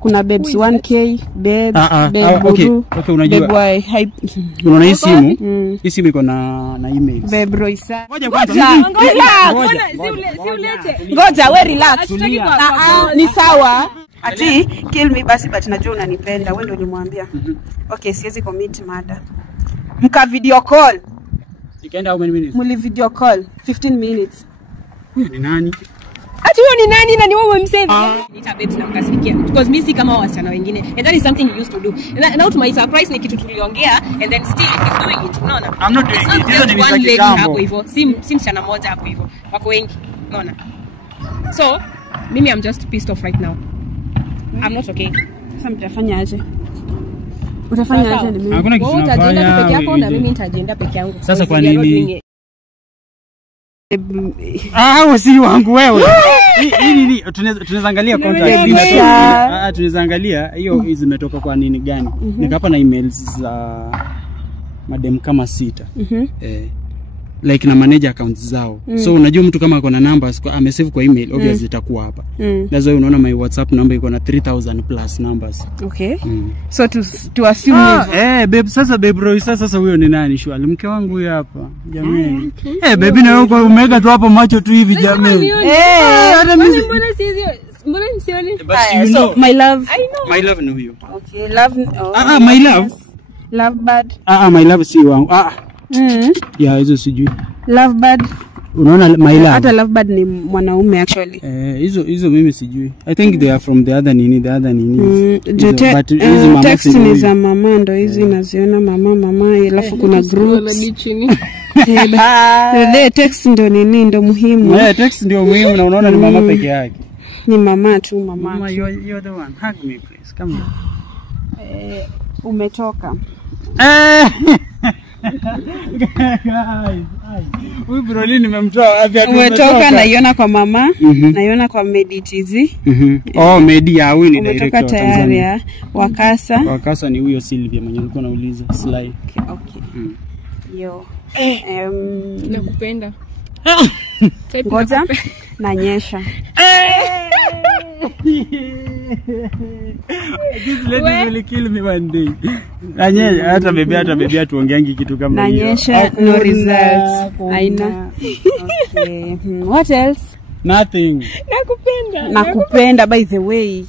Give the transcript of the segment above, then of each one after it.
Kuna babes 1K, babes, okay, unajua. Unaona hii simu? Hii simu iko na email. Babe Roysa. Ngoja kwanza. Ngoja, we relax. Ni sawa. Ati kill me basi but najua unanipenda. Wewe ndio ulimwambia. Okay, siwezi commit mada. Mka video call. Ikaenda how many minutes? Muli video call 15 minutes. Ni nani? Ati wewe ni nani na ni wewe msave? Nita babes na mkasirikia because mimi si kama wasichana wengine and that is something you used to do. Now to my surprise ni kitu tuliongea and then still he's doing it. Unaona? I'm not doing it. Hizo ni one lady hapo hivyo. Si msichana mmoja hapo hivyo. Wako wengi. Unaona? So, mimi I'm just pissed off right now. I'm not okay. Sasa mtafanya aje? Utafanya aje ni mimi? Hakuna kitu tunafanya. Utajienda peke yako na mimi nitajienda peke yangu. Sasa kwa nini? Si wangu wewe. Hii tunaweza angalia contract zimetoka. Tunaweza angalia hiyo zimetoka kwa nini gani. Nikapa na emails za madem kama 6. Like na manager accounts zao. So unajua mtu kama ako na numbers amesave kwa email obviously itakuwa hapa. That's why unaona my WhatsApp number iko na 3000 plus numbers. Okay. So to assume babe sasa babe Roysa sasa huyo ni nani shwali mke wangu huyo hapa jamani. Baby na wewe umeweka tu hapo macho tu hivi jamani. Hata mimi mbona nisioni? So my love. I know. My love ni huyo. Okay, love. My love. Love bird. My love si wangu. Yeah, hizo sijui. Love bird. Unaona my love. Hata love bird ni mwanaume actually. Hizo mimi sijui. I think they are from the other nini. Text ni za mama ndo hizi naziona mama alafu kuna groups. Text ndo nini ndo muhimu. Text ndio muhimu na unaona ni mama peke yake. Ni mama tu mama. Mama you're the one. Hug me please. Come here. Umetoka. Huyu broli nimemtoa wapi? Umetoka naiona kwa mama, naiona kwa Meditizi. Media huyu ni director wa Tanzania. Wakasa ni huyo Sylvia mwenye nilikuwa nauliza Sly. Okay. Yo. Nakupenda. Ngoja nanyesha. This lady will kill me one day. Nanyesha hata baby tuongeangi kitu kama hiyo. Nanyesha no results. Aina. Okay. What else? Nothing. Nakupenda by the way.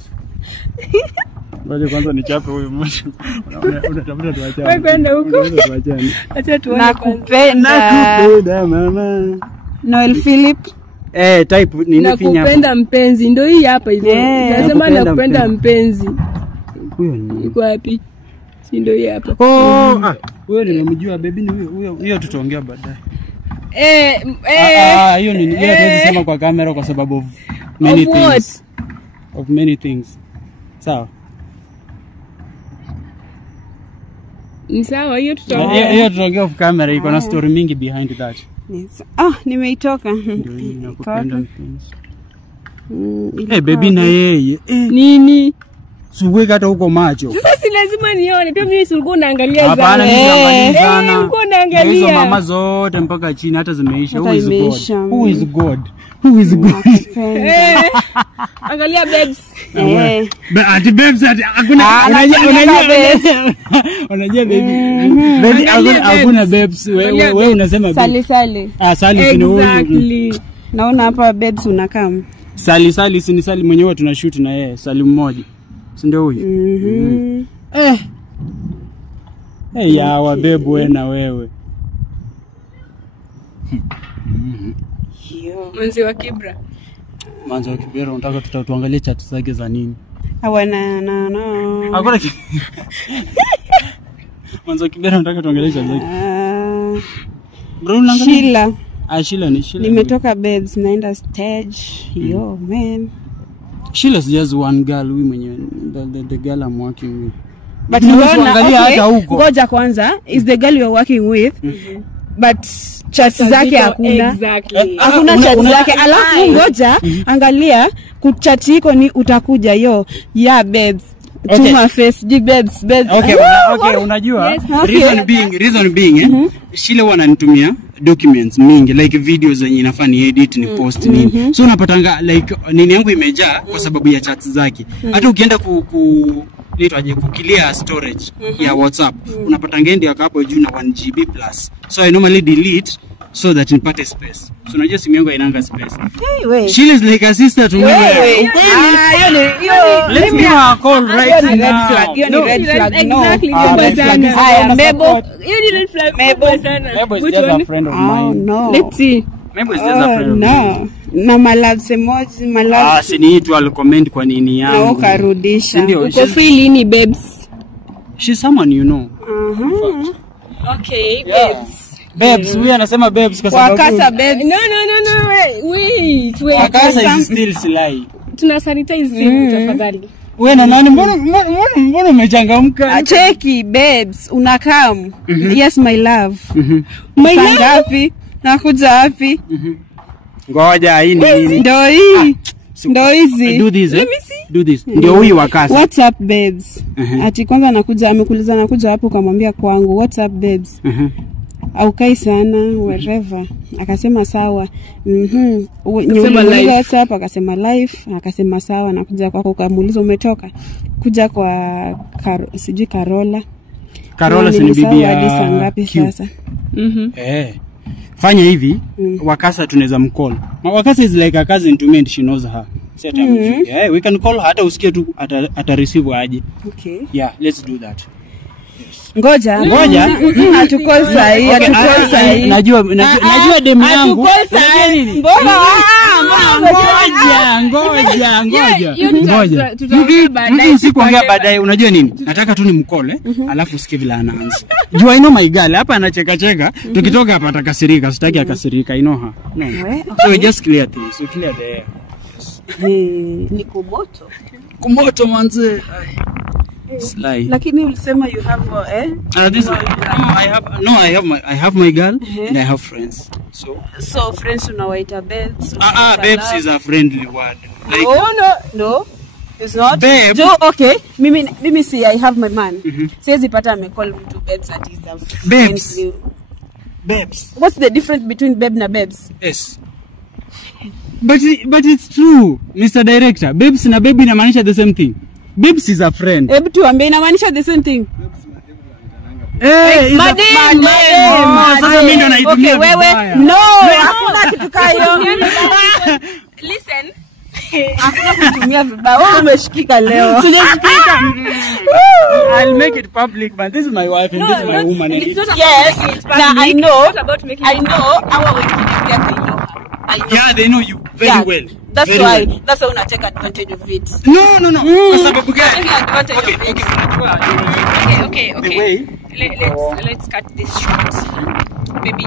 Ngoja kwanza nichape huyu mtu. Unatafuta tuachane. Wewe kwenda huko. Acha tuone. Nakupenda mama. Noel Philip. Type nini finya. Nakupenda mpenzi ndio hii hapa hivyo. Nasema nakupenda mpenzi. Huyo ni. Yuko wapi? Si ndio hii hapa. Huyo nimemjua baby ni huyo tutaongea baadaye. Hiyo ni hiyo tuwezi sema kwa kamera kwa sababu of many things. Of many things. Sawa. Ni sawa hiyo tutaongea. Hiyo tutaongea off camera iko na story mingi behind that. Nimeitoka. Ndio hii nakupenda mpenzi. Baby na yeye. Nini? Suweka hata huko macho. Sasa si lazima nione. Pia mimi silikuwa naangalia sana. Hapana mimi naangalia sana. Nilikuwa naangalia. Hizo mama zote mpaka chini hata zimeisha. Who is God? Angalia babes. Ati babes hakuna unajua baby hakuna babes wewe unasema Sali. Sali ni huyu. Exactly. Naona hapa babes unakaa. Sali si ni Sali mwenyewe tunashoot na yeye Sali mmoja. Si ndio huyu? Yawa babe wewe na wewe. Mwanzi wa Kibra. Mwanzo wa Kibra unataka tuangalie chat zake za nini? Hawana Hakuna Mwanzo wa Kibra unataka tuangalie chat zake. Sheila. Sheila ni Sheila. Nimetoka babes naenda stage. Yo man. Sheila's just one girl we mwenye the girl I'm working with. But unaangalia hata huko. Ngoja kwanza is the girl you're working with. But chats zake hakuna. Exactly. Hakuna chats zake. Alafu ngoja angalia kuchati iko ni utakuja yo. Yeah babes. Tuma face babes. Okay, unajua reason being Sheila wananitumia documents mingi like videos zenye inafaa ni edit ni post nini. So unapatanga like nini yangu imejaa kwa sababu ya chats zake. Hata ukienda nitwaje kuclear storage ya WhatsApp unapatanga ndio hapo juu na 1 GB plus. So I normally delete so that nipate space. So unajua simu yangu hainanga space. She is like a sister to me. Let me call right now. You're red flag. Exactly. Mebo. You're red flag. Mebo is just a friend of mine. No. Let's see. Mebo is just a friend of mine. Na malabs emoji, malabs. Si ni tu al-comment kwa nini yangu. Na ukarudisha. Uko free lini babes? She's someone you know. Okay, babes. Babes, huyu anasema babes kwa sababu Wakasa babes. No, wait. Wakasa is still silai. Tuna sanitize simu tafadhali. Wewe na nani mbona umechangamka? Cheki babes, unakam. Yes my love. My love. Ngapi? Nakuja wapi? Ngoja hii nini? Ndio hii. Ndio hizi. Do this. Do this. Ndio huyu Wakasa. What's up babes? Ati kwanza anakuja amekuuliza nakuja hapo ukamwambia kwangu. What's up babes? Au kai sana wherever. Akasema sawa. Niuliza WhatsApp akasema live, akasema sawa nakuja kwako ukamuuliza umetoka. Kuja kwa sijui Carola. Carola si bibi ya hadi saa ngapi sasa? Fanya hivi, Wakasa tunaweza mcall. Wakasa is like a cousin to me and she knows her. Yeah, we can call her hata usikie tu ata receive aje. Okay. Yeah, let's do that. Ngoja. Atukol sahi, atukol sahi. Najua demu yangu. Unajua nini? Ngoja. Usikuongea baadaye. Unajua nini? Nataka tu nimkole, alafu usikie vile anaanza. You I know my girl. Hapa anacheka. Tukitoka hapa atakasirika. Sitaki akasirika. I know her. No. So we just clear things. So clear the air. Ni kumoto. Kumoto manze. Sly. Lakini ulisema you have I have my girl and I have friends. So friends unawaita babes. Babes is a friendly word. Like, no. It's not. Babe. Okay. Mimi see I have my man. Siwezi pata amecall mtu babes at is a babes. Babes. What's the difference between babe na babes? Yes. But it's true, Mr. Director. Babes na baby inamaanisha the same thing. Babes is a friend. Hebu tuambie inamaanisha the same thing. Madam. Sasa mimi ndo naitumia wewe. No, hakuna kitu kayo. Listen. Hakuna kutumia vibaya. Wewe umeshikika leo. Sijashikika. I'll make it public, but this is my wife and this is my woman. Yes. Now I know. Our wengine pia they know. Yeah, they know you very well. That's why una take advantage of it. No. Kwa sababu gani? Okay. The way. Let's cut this short. Baby.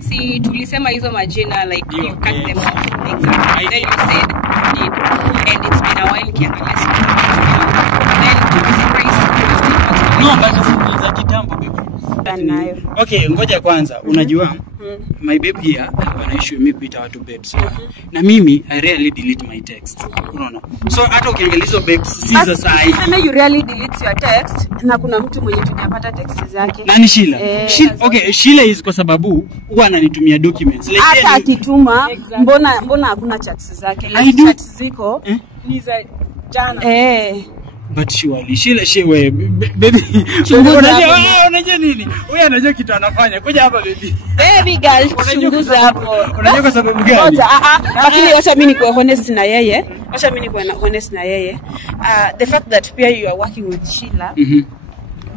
See, tulisema hizo majina like you cut them off. Exactly. Then you said you did. And it's been a while kiangalia siku. Then tukisurprise no, but it's a kitambo baby. Nayo. Okay, ngoja kwanza. Unajua my babe here ana issue mimi kuita watu babes. Na mimi I rarely delete my text. Unaona? So hata ukiangalia hizo babes si za saa hii. Useme you rarely delete your text na kuna mtu mwenye tujapata text zake. Nani Sheila? Okay, Sheila is kwa sababu huwa ananitumia documents. Like hata akituma mbona hakuna chats zake? Like chats ziko ni za jana. But surely Sheila baby unajua nini? Wewe unajua kitu anafanya. Kuja hapa baby. Baby girl, chunguza hapo. Unajua kwa sababu gani? Ngoja lakini acha mimi nikuwe honest na yeye. The fact that pia you are working with Sheila.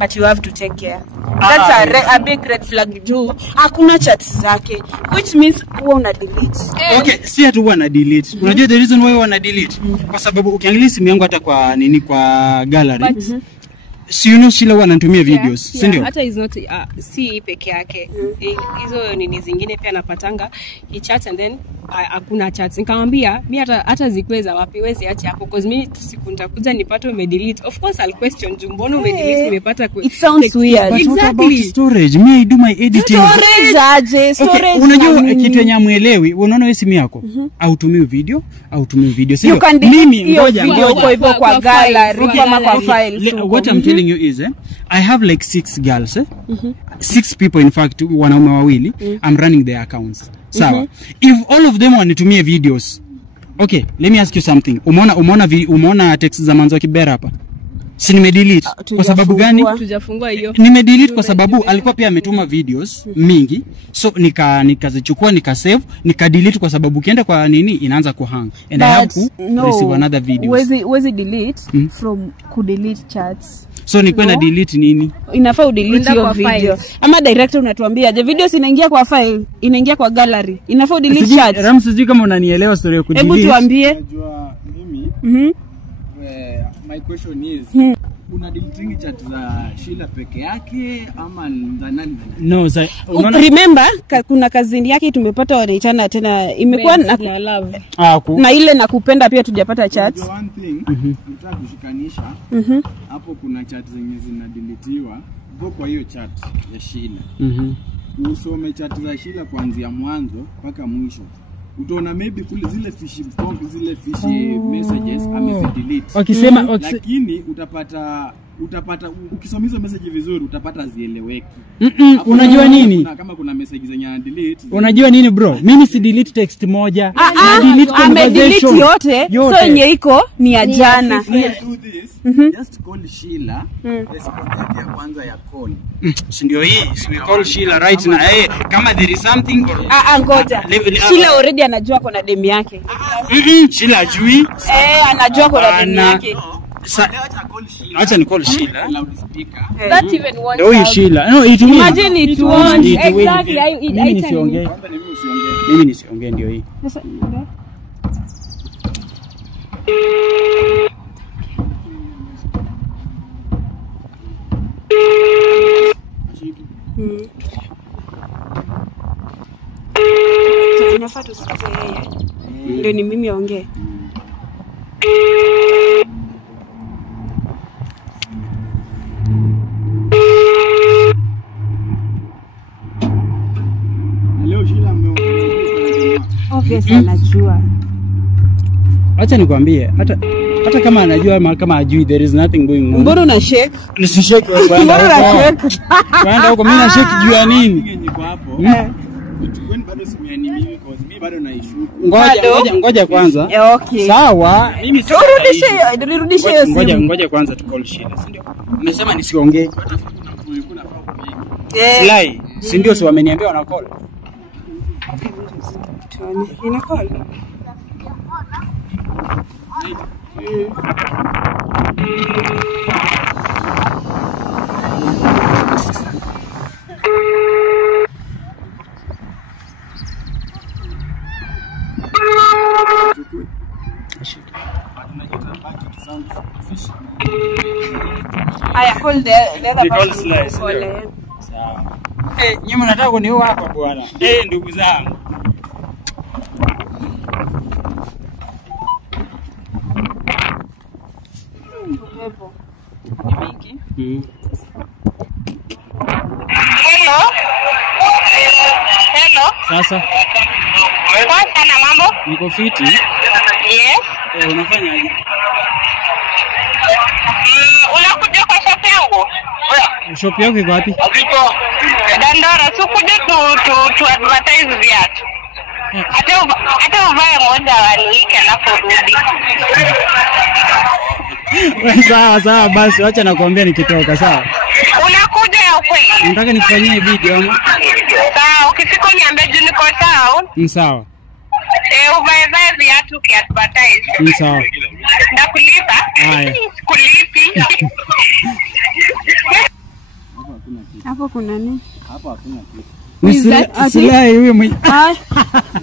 But you have to take care. That's a big red flag too. Hakuna chats zake, which means huwa una delete. Okay, si atu huwa na delete. Unajua the reason why huwa na delete? Kwa sababu ukiangalia simu yangu hata kwa gallery. Si you know Sheila huwa anatumia videos, si ndio? Hata is not si peke yake. Hizo nini zingine pia napatanga he chats and then hakuna chats. Nikamwambia mimi hata zikweza wapi wewe acha hapo because mimi siku nitakuja nipate umedelete. Of course I'll question mbona umedelete nimepata it sounds weird. But what about storage? Me I do my editing. Storage. Unajua kitu yenye amuelewi, unaona wewe simu yako autumii video, sio? Mimi ngoja hivyo kwa gallery kama kwa files. What I'm telling telling you is I have like 6 girls 6 people in fact, wanaume wawili. I'm running their accounts. Sawa. If all of them wanitumie videos, okay, let me ask you something. Umeona text za Manzo Kibera hapa? Si nimedelete kwa sababu gani? Tujafungua hiyo. Nimedelete kwa sababu alikuwa pia ametuma videos mingi. So nikazichukua nikasave, nikadelete kwa sababu ukienda kwa nini inaanza kuhang. And I have to receive another video. Wezi delete from kudelete chats. So ni kwenda delete nini? Inafaa udelete hiyo video. Ama director unatuambia, je, videos inaingia kwa file, inaingia kwa gallery. Inafaa udelete chats. Ram, sijui kama unanielewa story ya kudelete. Hebu tuambie. Unajua mimi my question is una deleting chat za Sheila peke yake ama za nani? No, remember kuna kazini yake tumepata wanaitana tena imekuwa na love. Na ile nakupenda pia tujapata chats. One thing nataka kushikanisha hapo, kuna chat zenye zinadeletiwa kwa hiyo chat ya Sheila. Usome chat za Sheila kuanzia mwanzo mpaka mwisho. Utaona maybe kule zile fishy messages amezidelete. Wakisema lakini utapata ukisoma hizo message vizuri utapata zieleweki. Unajua nini? Kama kuna message zenye delete. Unajua nini bro? Mimi si delete text moja. Delete conversation yote. So yenye iko ni ya jana. Just call Sheila. Respond ya kwanza ya call. Si ndio hii? We call Sheila right now. Kama there is something ngoja. Sheila already anajua kuna demu yake. Sheila ajui. Anajua kuna demu yake. Acha ni call Sheila. Loudspeaker. That even one. Ndio Sheila. No, it imagine it won't. Exactly. Mimi nisiongee. Mimi nisiongee ndio hii. Sasa inafaa tusikize yeye. Ndio ni mimi aongee. Leo Sheila obviously anajua. Acha nikwambie, hata kama anajua ama kama ajui, there is nothing going on. Mbona una shake? Nisishake wewe bwana. Kwenda huko mimi na shake juu ya nini? niko hapo. Kwani bado simeani mimi cause mimi bado naishuku. Ngoja kwanza. Okay. Sawa. Mimi turudishe hiyo simu. Ngoja kwanza tu call Sheila, si ndio? Umesema nisiongee. Slay. Si ndio, si wameniambia wana call. Ina call. Aya, call the other person. Sawa. Nyinyi mnataka kuniua hapa bwana. Ndugu zangu. Hello. Sasa. Poa sana, mambo? Niko fiti. Yes. Unafanyaje? Unakuja kwa shop yangu? Shop yako iko wapi? Dandora, tukuje tu advertise viatu. Hata uvae moja waniike alafu rudi. Sawa basi, acha nakwambia nikitoka, sawa? Unakuja ya ukweli? Nataka nifanyie video ama? Sawa, ukifika niambie juu niko town. Sawa. Uvae viatu kiadvertise. Sawa. Ndakulipa? Haya. Kulipi. Hapo kuna nini? Hapa hakuna kitu. Nisilai huyo mwenye.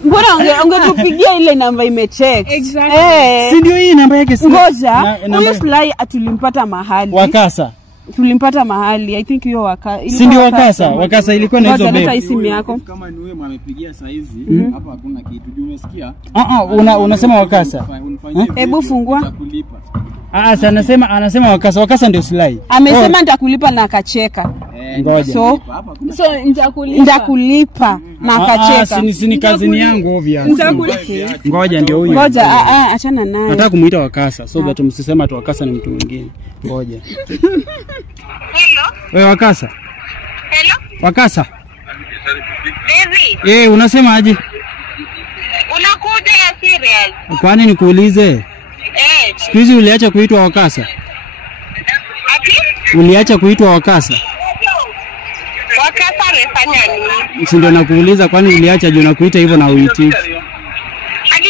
Mbona ungetupigia ile namba imecheck. Exactly. Si ndio hii namba yake si? Ngoja. Huyo Slay atulimpata mahali. Wakasa. Tulimpata mahali. I think hiyo Wakasa. Si ndio Wakasa ilikuwa na hizo bebe. bebe. Leta simu yako. Kama ni wewe amepigia saa hizi, hapa hakuna kitu. Juu umesikia? Unasema Wakasa. Hebu fungua. Anasema Wakasa ndio Slay. Amesema nitakulipa na akacheka. Ngoja. So ndakulipa na akacheka. Si kazi yangu obvious. Ngoja ndio huyu. Ngoja achana naye. Nataka kumuita Wakasa so that msisema tu Wakasa ni mtu mwingine. Ngoja. Hello. Wewe Wakasa? Hello. Wakasa? Baby. Unasema aje? Unakuja ya serious? Kwani nikuulize? Siku hizi uliacha kuitwa Wakasa? Ati? Uliacha kuitwa Wakasa? Wakasa amefanya nini? Si ndio nakuuliza kwani uliacha juu nakuita hivyo na uitiki? Hadi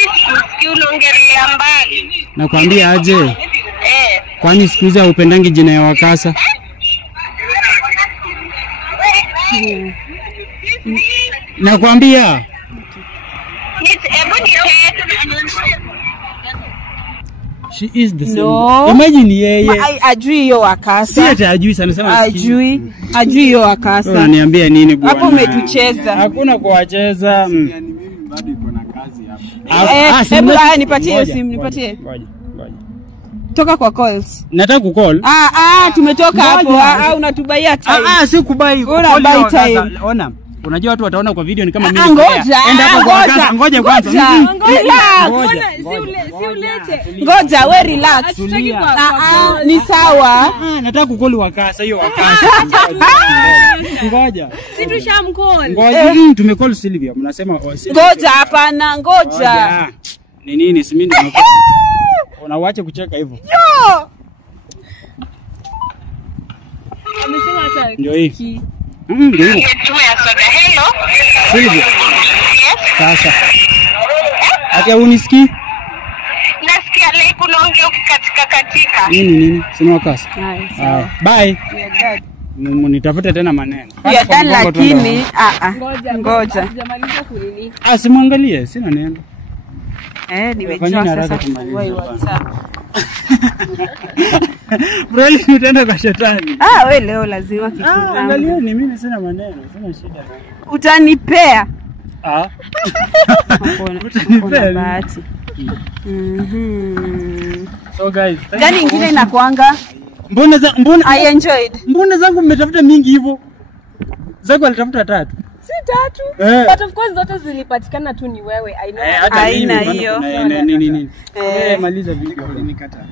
si unaongelea mbali. Nakwambia aje? Kwani siku hizi haupendangi jina ya Wakasa? Nakwambia. She is the same. No. Imagine yeye. Ajui hiyo Wakasa. Si ati ajui sana sema ajui hiyo Wakasa. Unaniambia nini bwana? Hapo umetucheza. Hakuna kuwacheza. Yani mimi bado iko na kazi hapa. Hebu nipatie simu, nipatie. Ngoja. Toka kwa calls. Nataka kucall. Tumetoka hapo. Unatubaia time. Si kubai. Unabai time. Ona. Unajua watu wataona kwa video ni kama mimi. Ngoja. Enda hapo kwa Wakasa. Ngoja kwanza. Ngoja, we relax. Ni sawa. Nataka kukoli Wakasa hiyo Wakasa. Ngoja. Si tushamcall. Ngoja, tumecall Sylvia. Mnasema ngoja hapana, ngoja. Ni nini si mimi ndio unaacha kucheka hivyo? Yo! Amesema acha. Ndio hii. Ndio ya soda. Hello. Sylvia. Yes. Sasa. Ati unisikii? Nasikia like unaongea katika. Nini? Sina Wakasa. Sawa. Bye. Nitafuta tena maneno. Ya dan lakini ngoja. Sijamaliza kunini. Simuangalie, sina neno. Nimejua sasa tufungue WhatsApp. Bro, nitaenda kwa shetani. Wewe leo lazima kitu zangu. Angalia ni mimi sina maneno, sina shida. Utanipea? Utanipea bahati. So guys, gani ingine inakuanga? Mbona I enjoyed. Mbona zangu mmetafuta mingi hivyo? Zako alitafuta 3. Si 3. But of course zote zilipatikana tu ni wewe. I know. Haina hiyo. Nini. Maliza video.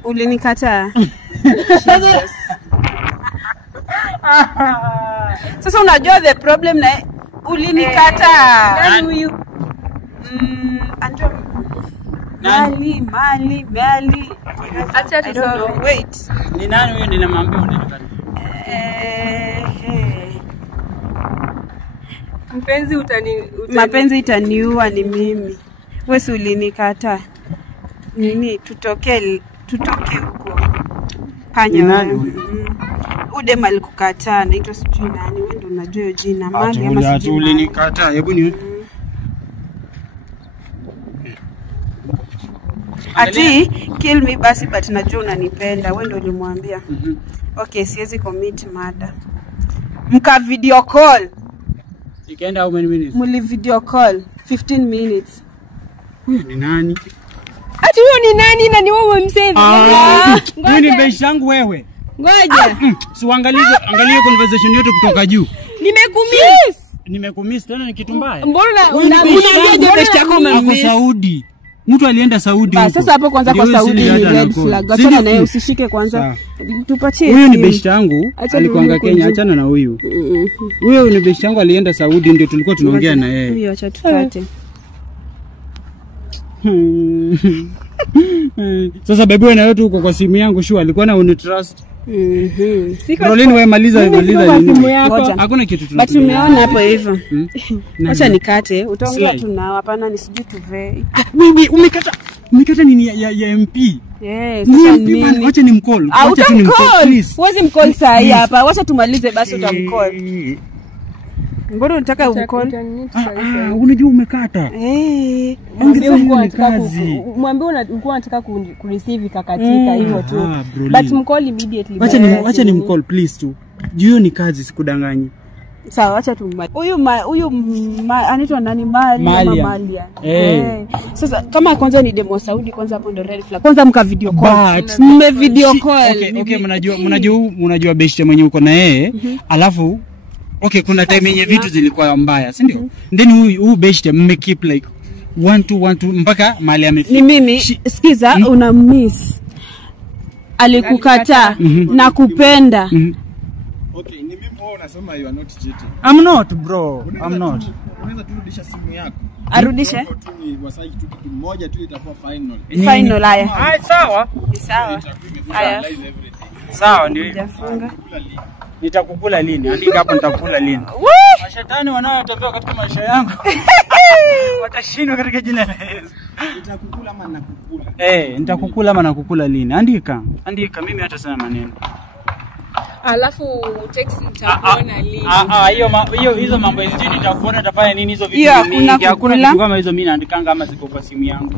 Ulinikataa. Sasa unajua the problem na ulinikataa. Nani huyu? Mali. Acha tusome. Wait. Ni nani huyo ninamwambia unanikataa? Mpenzi mapenzi itaniua ni mimi. Wewe si ulinikataa. Nini tutoke huko. Panya wewe. Ude mali kukataa naitwa sijui nani. Wewe ndio unajua hiyo jina Mali ama sijui. Ulinikataa. Hebu ni ati kill me basi but najua unanipenda. Wewe ndio ulimwambia. Okay, siwezi commit mada. Mka video call. Ikaenda how many minutes? Muli video call 15 minutes. Ni nani? Ati huyo ni nani na ni wewe umemsave? Huyu ni beshi yangu wewe. Ngoja. Si angalia conversation yote kutoka juu. Nimekumiss tena ni kitu mbaya. Mbona unaambia beshi yako umemiss? Saudi. Mtu alienda Saudi huko. Sasa hapo kwanza kwa Saudi ni red flag. Achana naye usishike kwanza. Tupatie. Huyu ni beshi yangu alikuanga Kenya, achana na huyu. Huyu ni beshi yangu alienda Saudi ndio tulikuwa tunaongea na yeye. Huyo acha tukate. Sasa baby wewe na wewe tu uko kwa simu yangu sure alikuwa na unitrust. Rolin wewe maliza nini? Hakuna kitu tunataka. But tumeona hapo hivyo. Acha nikate, utaongea tu nao hapana nisijui tuve. Bibi umekata nini ya MP? Yes, sasa nini? Acha nimcall. Acha tu nimcall please. Huwezi mcall saa hii hapa. Acha tumalize basi utamcall. Mbona unataka umcall? Unajua umekata. Mwambie ulikuwa unataka kureceive kakatika hivyo tu. But mcall immediately. Acha nimcall please tu. Juu ni kazi sikudanganyi. Sawa acha tumbali. Huyu anaitwa nani? Malia. Sasa kama kwanza ni demo Saudi kwanza hapo ndo red flag. Kwanza mka video call. Mme video call. Okay, mnajua beshi mwenye uko na yeye, alafu Okay, kuna time yenye vitu zilikuwa mbaya, si ndio? Then huyu beshte mmekeep like one two mpaka mali amefika. Ni mimi sikiza una miss. Alikukataa na kupenda. Okay, ni mimi wewe unasema you are not cheating. I'm not bro. I'm not. Unaweza turudisha simu yako. Arudishe. Tu ni wasai tu kitu moja tu itakuwa final. Final haya. Sawa. Sawa. Haya. Sawa ndio hivyo. Jafunga. Nitakukula lini? Andika hapo nitakukula lini. Mashetani wanaotembea katika maisha yangu watashindwa katika jina la Yesu. Nitakukula ama nakukula? Nitakukula ama nakukula lini? Andika mimi hata sana maneno. Alafu text nitakuona lini. Hizo mambo hizo nitakuona utafanya nini hizo vitu mimi? Hakuna kitu kama hizo mimi naandikanga ama ziko kwa simu yangu.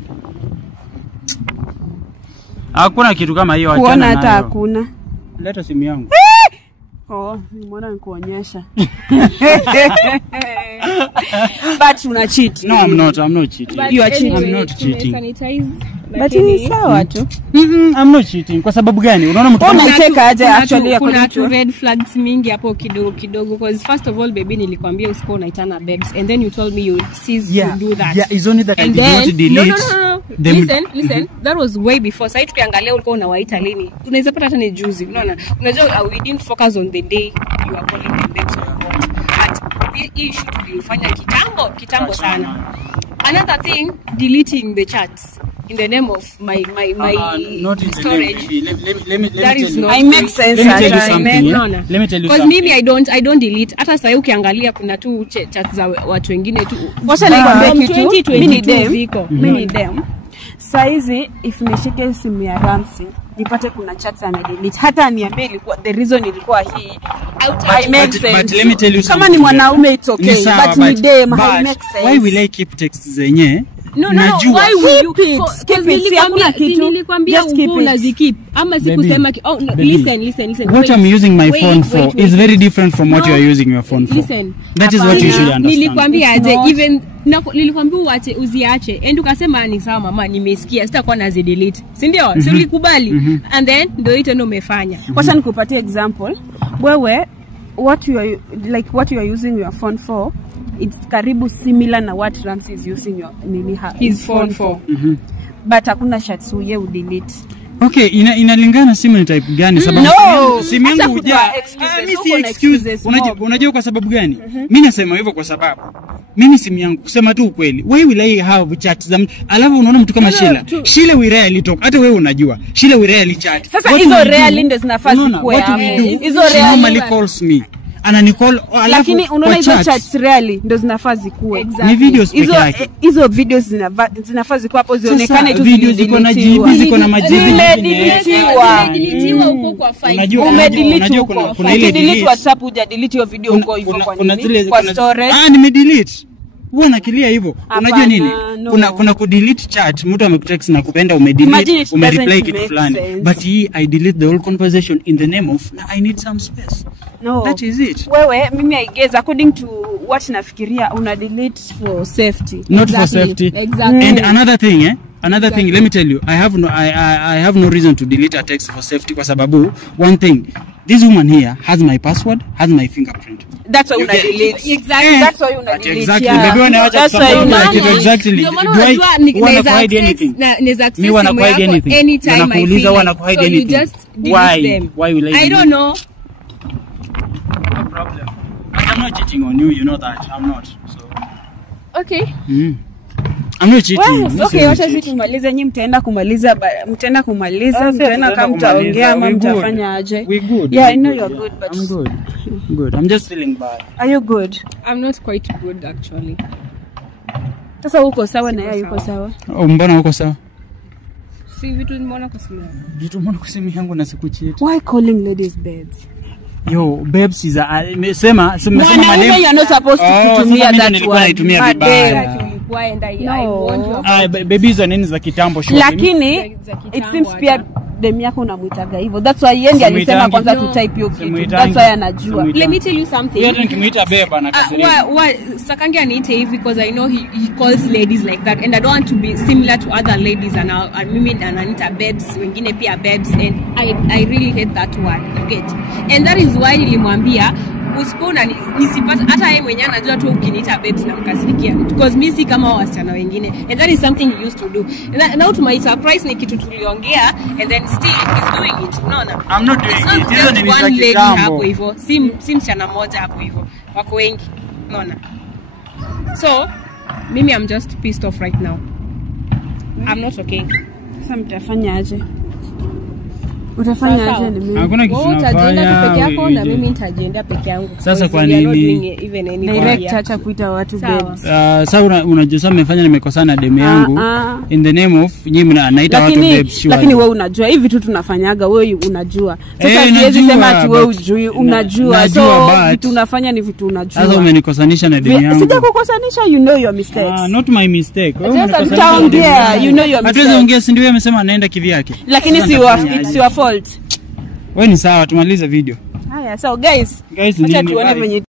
Hakuna kitu kama hiyo, achana nayo. Kuona hata hakuna. Leta simu yangu. Nimeona nikuonyesha. But una cheat. No, I'm not cheating. But You are cheating. anyway, I'm not cheating. But ni sawa tu. I'm not cheating. Kwa sababu gani? Unaona mtu Unateka aje actually kuna two red flags mingi hapo kidogo because first of all baby nilikwambia usiko unaitana babes and then you told me you cease to do that. Yeah, it's only that and I did not delete. No. Listen, that was way before. Sasa tukiangalia ulikuwa unawaita lini? Unaweza pata hata ni juzi. Unaona? Unajua we didn't focus on the day you are calling them babes or what. But hii should tulifanya kitambo sana. Another thing, deleting the chats in the name of my not in storage. Let me That is not I make sense. Let me tell you something. Let me tell you because something. mimi I don't delete. Hata sasa ukiangalia kuna tu chat za watu wengine tu. Wacha nikwambie kitu. Mimi ni 2022 dem. ziko. Mimi ni dem. Saizi if nishike simu ya Ramsey nipate kuna chats amedelete. Hata niambie ilikuwa the reason ilikuwa hii. I make sense. But let me tell you something. Kama ni mwanaume it's okay, but ni dem I make sense. Why will I keep texts zenye? No, why will you keep it? Hakuna kitu. Nilikwambia uko unazikeep ama sikusema listen. What I'm using my phone for is very different from what you are using your phone for. Listen. That is what you should understand. Nilikwambia aje even nilikwambia uziache and ukasema ni sawa mama nimesikia sitakuwa nazi delete. Si ndio? Si ulikubali? And then ndio ito umefanya. Wacha nikupatie example. Wewe what you are using your phone for, it's karibu similar na what Ramsey is using his phone for. But hakuna chats uye udelete. Okay, inalingana simu ni type gani sababu simu yangu hujaa. Unajua kwa sababu gani? Mimi nasema hivyo kwa sababu mimi simu yangu kusema tu ukweli. Why will I have chats za alafu unaona mtu kama Sheila we rarely talk. Hata wewe unajua. Sheila we rarely chat. Sasa hizo rarely ndio zinafasi kwa. Hizo rarely normally calls me. Ananicall alafu lakini unaona hizo chats rarely ndio zinafasi kuwe. Ni videos pekee yake. Hizo videos zinafasi kwa hapo zionekane tu videos ziko na GB ziko na majibu zimedilitiwa huko kwa file. Umedelete huko. Kuna ile delete WhatsApp uja delete hiyo video huko hivyo kwa nini? Kwa storage. Nimedelete. Wewe unakilia hivyo. Unajua nini? Kuna kudelete chat, mtu amekutext na kupenda umedelete, umereply kitu fulani. But I delete the whole conversation in the name of I need some space. No. That is it. Wewe mimi I guess according to what nafikiria una delete for safety. Not for safety. Exactly. And another thing, let me tell you, I have no reason to delete a text for safety kwa sababu one thing, this woman here has my password, has my fingerprint. That's why una delete. Exactly. That's why una delete. Exactly. Maybe when I That's why you exactly. Do I want to hide anything? Me want to hide anything. Anytime I feel like. So you just delete them. Why will I don't know. No problem. I'm not cheating on you, you know that. I'm not. So. Okay. I'm not cheating. Well, okay, wacha sisi tumalize, nyinyi mtaenda kumaliza mtaenda kama mtaongea ama mtafanya aje. We good. Yeah, I know you're good, but I'm good. Good. I'm just feeling bad. Are you good? I'm not quite good actually. Sasa uko sawa na yeye yuko sawa? Mbona uko sawa? Si vitu nimeona kwa simu. Vitu mbona kwa simu yangu na sikucheat. Why calling ladies babes? Yo, babes is sema maneno. You're not supposed to kutumia that nilikuwa naitumia vibaya. Baby hizo nini za kitambo shule. Lakini it seems pia dem yako unamuitaga hivyo. That's why yeye ndiye alisema kwanza tu type hiyo kitu. That's why anajua. Let me tell you something. Yeye nikimuita beba na kasiri. Sakangi aniite hivi because I know he calls ladies like that and I don't want to be similar to other ladies and mimi ananiita babes, wengine pia babes and I really hate that word. You get. And that is why nilimwambia usipona nisipata hata yeye mwenyewe anajua tu ukiniita babes na mkasirikia because mimi si kama wasichana wengine and that is something he used to do. And now to my surprise ni kitu tuliongea and then still he's doing it. Unaona? I'm not doing it. Hizo ni mistake hapo hivyo. Si msichana mmoja hapo hivyo. Wako wengi. Unaona? So mimi I'm just pissed off right now. I'm not okay. Sasa mtafanya aje? Utafanya aje ni mimi? Hakuna kitu tunafanya. Utajienda peke yako na mimi nitajienda peke yangu. Sasa kwa nini direct acha kuita watu babes? Sasa unajua sasa nimefanya nimekosana na demu yangu in the name of nyinyi mnaita watu babes. Lakini wewe unajua hivi tu tunafanyaga, wewe unajua. Sasa siwezi sema ati wewe hujui, unajua. So vitu unafanya ni vitu unajua. Sasa umenikosanisha na demu yangu. Sijakukosanisha, you know your mistakes. Not my mistake. Sasa tutaongea, you know your mistakes. Hatuwezi ongea, si ndio? Amesema anaenda kivyake. Lakini si it's your fault. Wewe ni sawa, tumalize video. Haya, so guys, acha tuone venye